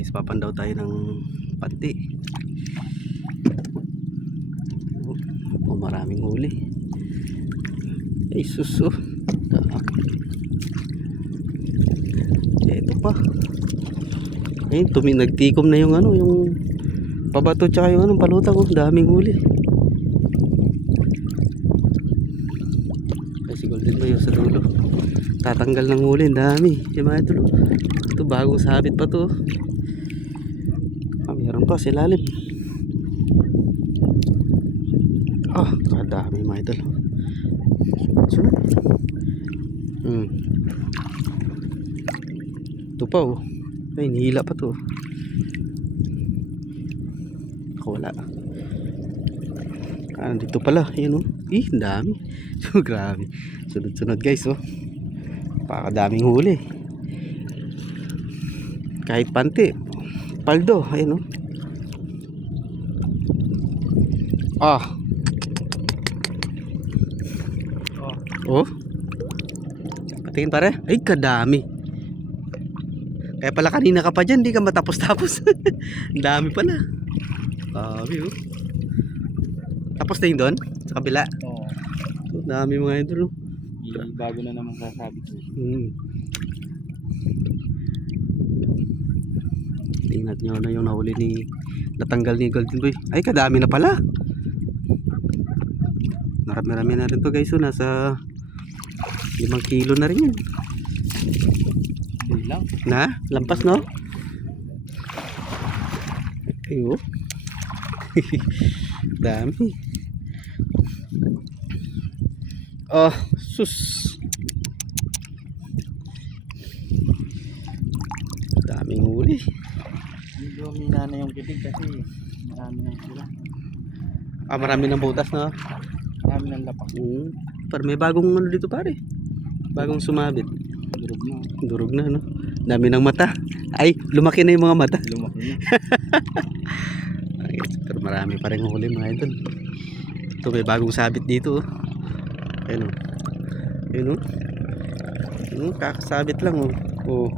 guys, papandaw tayo ng panti. Maraming huli. Ay sus, oh. Ito pa. Ayun, nagtikom na yung ano, yung pabato tsaka yung anong palutang, oh. Daming huli. Ay si Golden Boy sa dulo. Tatanggal ng huli, dami. Yung mga ito, ito bagong sabit pa to. Meron pa sa ilalim. Kadami mga ito. Sunod. Ito pa, oh. Ay, nihila pa to. Wala. Dito pala, yun, oh. Dami. So grabe. Sunod-sunod guys, oh. Pakadaming huli. Kahit panti. Paldo, ayun, oh. Oh. Patingin pare. Ay, kadami. Kaya pala kanina ka pa dyan, di ka matapos-tapos. Dami pala. Dami, oh. Tapos na yung doon? Sa kabila? Oo. Dami mga idol, oh. Bago na naman sasabit. Tingnan nyo na yung nahuli natanggal ni Golden Boy. Ay, kadami na pala. Marami na rin to guys, oh. Nasa 5 kilo na rin yan. Lang. Na? Lampas, no? Ayo. Dami. Oh, sus. Daming huli. Medyo mina na yung kitig kasi marami na sila. Marami ng butas, no? Marami ng lapak. Pero may bagong ano dito pare. Bagong sumabit. Durog na. Durog na, no? Dami ng mata. Ay, lumaki na yung mga mata. Lumaki na. Ay, pero marami pa rin huli mga idol. Ito may bagong sabit dito, oh. Ayun, oh. Ayun, oh. Kakasabit lang, oh. Oh.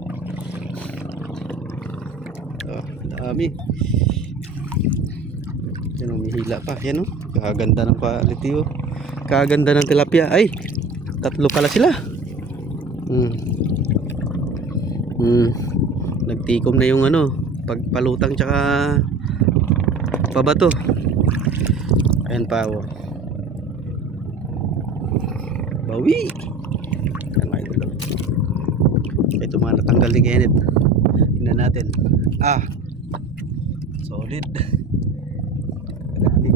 Dami. Yan, oh, may hila pa. Yan, oh. Kaganda ng quality, oh. Kaganda ng tilapia. Ay, 3 pala sila. Nagtikom na yung ano, pagpalutang tsaka pabato. Ayan pa, oh. Bawi. Ito mga natanggal ni Kenneth. Tingnan natin. Solid. Dami.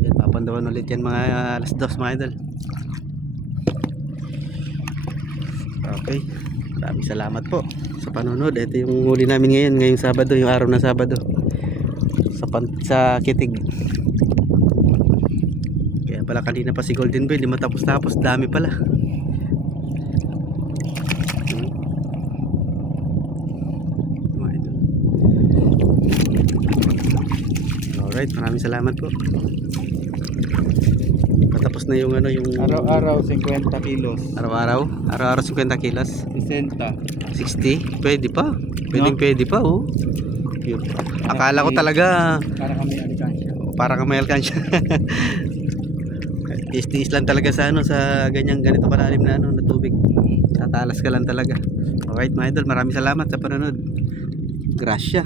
Yan, papandawan ulit yan mga alas 2 mga idol. Okay, maraming salamat po sa panonood. Ito yung huli namin ngayong Sabado, yung araw ng Sabado sa Kitig. Kaya pala kanina pa si Golden Boy, di matapos-tapos, dami pala. Alright, maraming salamat po. Matapos na yung ano, yung araw-araw 50 kilos. Araw-araw 50 kilos. 60. 60? Pwede pa. Pwede pa, oh. Akala ko talaga Para kami alikansya. Para kami alikansya. Tiis lang talaga sa ano, sa ganito kalalim na ano, na tubig. Tatalas ka lang talaga. Alright mga idol, maraming salamat sa panonood. Gracia.